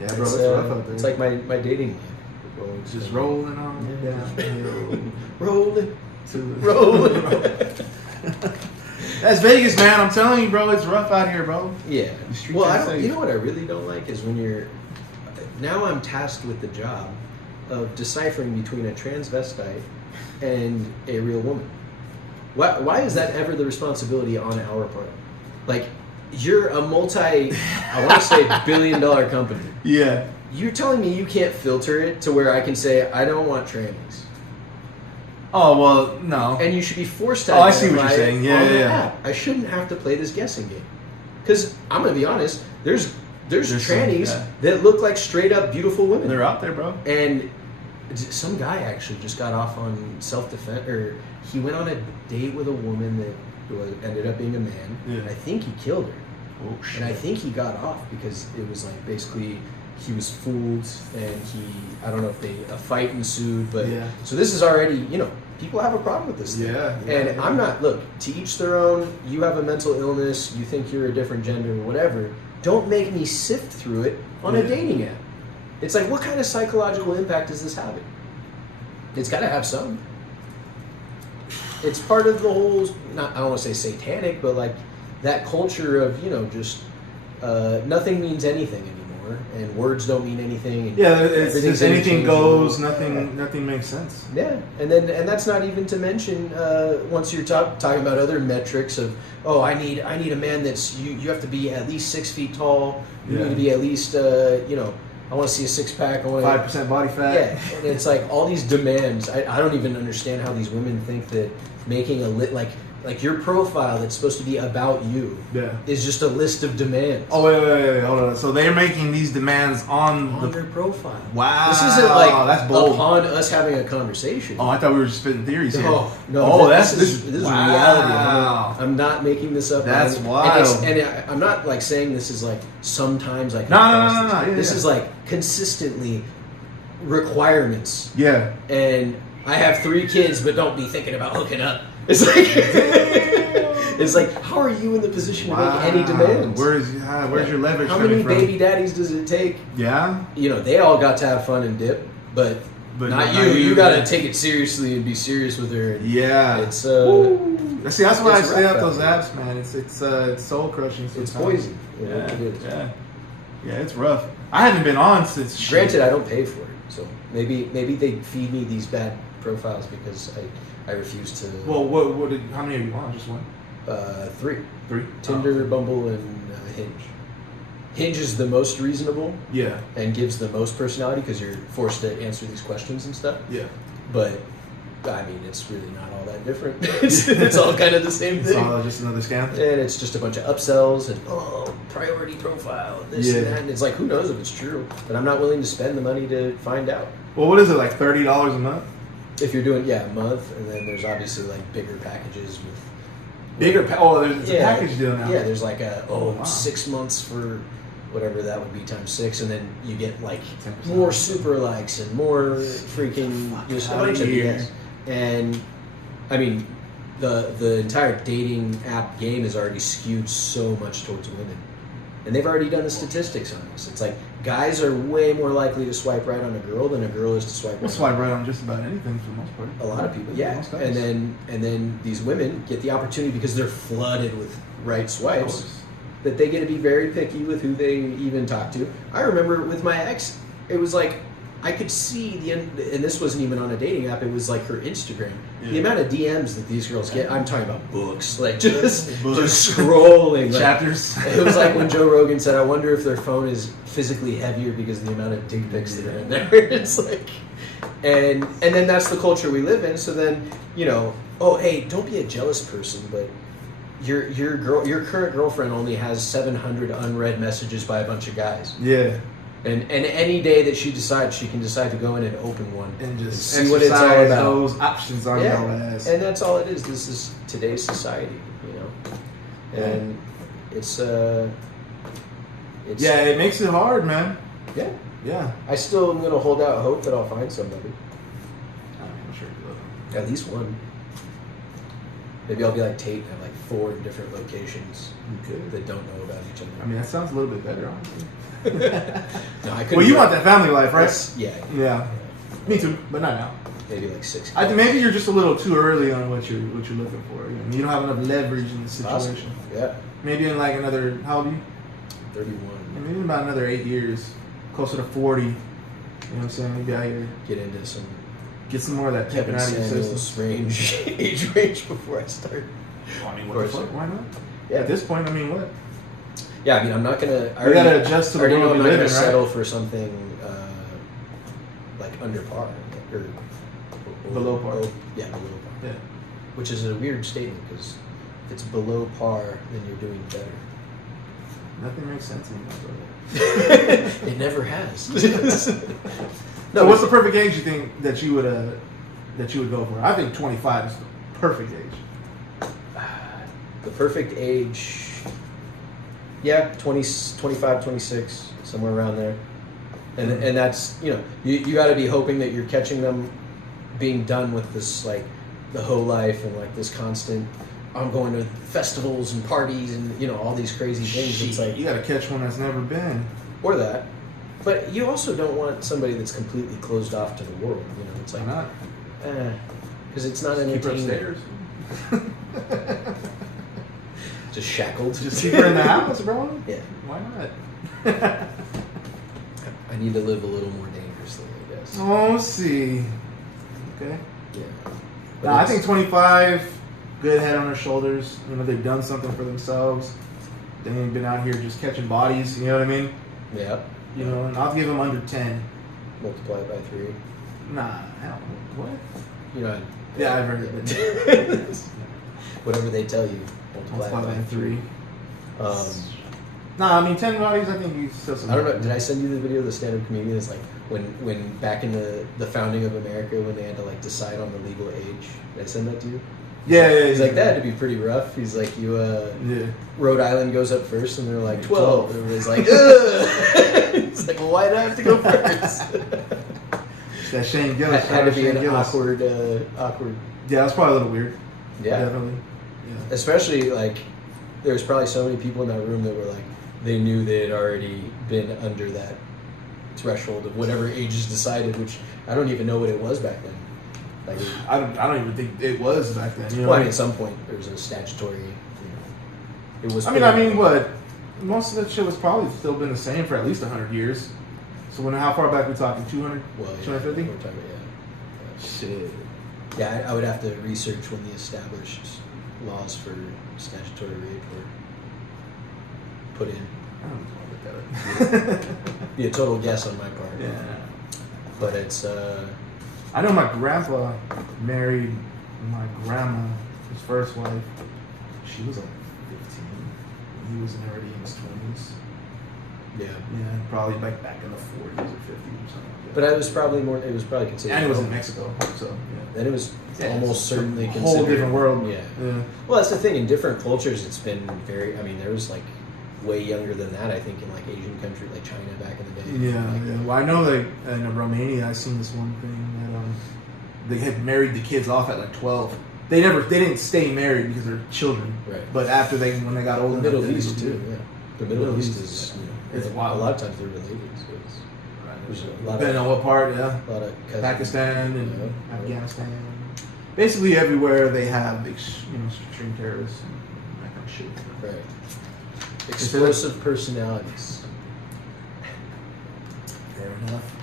Yeah, bro, that's rough out there. It's like my dating life. It's just rolling on. Yeah. Rolling. Rolling. That's Vegas, man. I'm telling you, bro. It's rough out here, bro. Yeah. The streets Well, ain't safe. you know what I really don't like is when you're. Now I'm tasked with the job of deciphering between a transvestite and a real woman. Why is that ever the responsibility on our part? Like, you're a I want to say billion-dollar company. Yeah. You're telling me you can't filter it to where I can say, I don't want trannies. Oh, well, no. And you should be forced to I see what you're identify it saying. Yeah, on the yeah. app. I shouldn't have to play this guessing game. Because I'm going to be honest, there's trannies that look like straight up beautiful women. They're out there, bro. And some guy actually just got off on self-defense, or he went on a date with a woman that ended up being a man. Yeah. I think he killed her. Oh, shit. And I think he got off because it was like basically he was fooled, and I don't know if a fight ensued, but Yeah. so this is already, people have a problem with this thing. And I'm not, look, to each their own. You have a mental illness, you think you're a different gender or whatever. Don't make me sift through it on a dating app. It's like, what kind of psychological impact is this having? It's got to have some. It's part of the whole, I don't want to say satanic, but like that culture of, just nothing means anything anymore, and words don't mean anything. And it's just anything goes, nothing makes sense. Yeah, and that's not even to mention once you're talking about other metrics of, I need a man that's you have to be at least 6 feet tall. You need to be at least I want to see a six pack. I want 5% body fat. Yeah, and it's like all these demands. I don't even understand how these women think that making like your profile that's supposed to be about you is just a list of demands. Oh wait, hold on. So they're making these demands on their profile. Wow, this isn't like that's bold. upon us having a conversation. Oh, I thought we were just spitting theories here. No, this is reality. I'm not making this up. That's wild. And I'm not like saying this is like sometimes like no. This is like consistently requirements. Yeah. And I have 3 kids, but don't be thinking about hooking up. It's like, how are you in the position to make any demands? Where's your leverage? How many baby daddies does it take? Yeah. They all got to have fun and dip, but not you. You got to take it seriously and be serious with her. Yeah. It's see, that's why I stay off those apps, man. It's soul crushing. It's poison. Yeah. It is. Yeah. Yeah, it's rough. I haven't been on since. Granted, I don't pay for it, so maybe they feed me these bad profiles because I refuse to. Well, how many have you on? Just one? 3. 3? Tinder, Bumble, and Hinge. Hinge is the most reasonable. Yeah. And gives the most personality because you're forced to answer these questions and stuff. Yeah. But I mean, it's really not all that different. It's all kind of the same thing. It's all just another scam. And it's just a bunch of upsells and priority profile and this and that. And it's like, who knows if it's true? But I'm not willing to spend the money to find out. Well, what is it, like $30 a month? If you're doing a month, and then there's obviously like bigger packages with there's a package deal now. Yeah, there's like 6 months for whatever that would be times 6, and then you get like 10%. More super likes and more freaking just a bunch of BS. And I mean, the entire dating app game is already skewed so much towards women. And they've already done the statistics on this. It's like guys are way more likely to swipe right on a girl than a girl is to swipe right. We'll swipe right on just about anything for the most part. A lot of people, yeah. And then these women get the opportunity because they're flooded with right swipes that they get to be very picky with who they even talk to. I remember with my ex, it was like I could see the end, and this wasn't even on a dating app. It was like her Instagram. Yeah. The amount of DMs that these girls get. I'm talking about books, like just scrolling chapters. It was like when Joe Rogan said, "I wonder if their phone is physically heavier because of the amount of dick pics that are in there." It's like, and then that's the culture we live in. So then hey, don't be a jealous person, but your current girlfriend only has 700 unread messages by a bunch of guys. Yeah. And any day that she decides, she can decide to go in and open one and just see what it's all about. Those options on your ass. And that's all it is. This is today's society, And it's it makes it hard, man. Yeah. Yeah. I still am gonna hold out hope that I'll find somebody. I'm sure you will. At least one. Maybe I'll be like Tate and have like 4 different locations Good. that don't know about each other. I mean, that sounds a little bit better, honestly. No, I couldn't. Well, you want that family life, right? Yeah. Yeah. Me too, but not now. Maybe like 6. I think maybe you're just a little too early on what you're looking for. You don't have enough leverage in the situation. Possible. Yeah. Maybe in like another, how old are you? 31. Yeah, maybe in about another 8 years, closer to 40. You know what I'm saying? Maybe out here, Get into some get some more of that Kevin pimping out of your system. Samuels age range before I start. I mean, what the fuck? Why not? Yeah. At this point, I mean, what? Yeah, I mean, I'm not gonna. You gotta adjust to I the already know world I'm we not live gonna in, right? settle for something like under par or Below par. Yeah, below par. Yeah. Which is a weird statement because if it's below par, then you're doing better. Nothing makes sense anymore. It never has. No, what's the perfect age you think that you would go for? I think 25 is the perfect age. The perfect age, yeah, 20, 25, 26, somewhere around there. And that's, you got to be hoping that you're catching them being done with this, like, the whole life and, like, this constant, I'm going to festivals and parties and, all these crazy things. It's like, you got to catch one that's never been. or that. But you also don't want somebody that's completely closed off to the world. It's like, Why not? because it's not Keep her entertainment. upstairs. Just shackled. Just keep her in the house, bro. Yeah. Why not? I need to live a little more dangerously, I guess. Oh, see. Okay. Yeah. Nah, I think 25, good head on their shoulders. They've done something for themselves. They ain't been out here just catching bodies. You know what I mean? Yeah. And I'll give them under 10. Multiply it by 3. Nah, hell, what? Yeah, I've heard it. Whatever they tell you, multiply it by 3. 3. Nah, I mean 10 bodies. I think you still some. I don't know. Did I send you the video of the stand-up comedian? It's like when back in the founding of America, when they had to like decide on the legal age. Did I send that to you? Yeah. He's like, that had to be pretty rough. He's like, Rhode Island goes up first, and they're like 12. Everybody's like, ugh. It's like, well, why did I have to go first? That Shane Gillis had to be Shane an Gillis. awkward. Yeah, that's probably a little weird. Yeah, Definitely. Yeah. Especially like, there's probably so many people in that room that were like, they knew they had already been under that threshold of whatever age is decided, which I don't even know what it was back then. Like, I don't even think it was back then. Well, I mean, at some point there was a statutory. It was. I mean, what? Most of that shit was probably still been the same for at least 100 years. So how far back are we talking? 200? Well, 250? We're talking, yeah. Shit. Yeah, I would have to research when the established laws for statutory rape were put in. I don't know what that Be a total guess on my part. Yeah. But it's. I know my grandpa married my grandma, his first wife. She was like 15. He was already in his 20s. Yeah. Yeah, probably like back in the 40s or 50s or something like that. But it was probably considered. And it was in Mexico, so yeah. Then it was almost certainly a considered. whole different world. Yeah. Yeah. Well, that's the thing. In different cultures, it's been very. I mean, there was like way younger than that. I think in like Asian countries, like China back in the day. Yeah, like, yeah. Well, I know like in Romania, I seen this one thing that they had married the kids off at like 12. They didn't stay married because they're children. Right. But when they got older, the Middle East too. Yeah. The Middle East is. It's wild. A lot of times they're related. So there's a lot Depending on what part, yeah. A lot of cousins, Pakistan and Afghanistan. Basically everywhere they have extreme terrorists and that kind of shit. Right. Explosive personalities. Fair enough.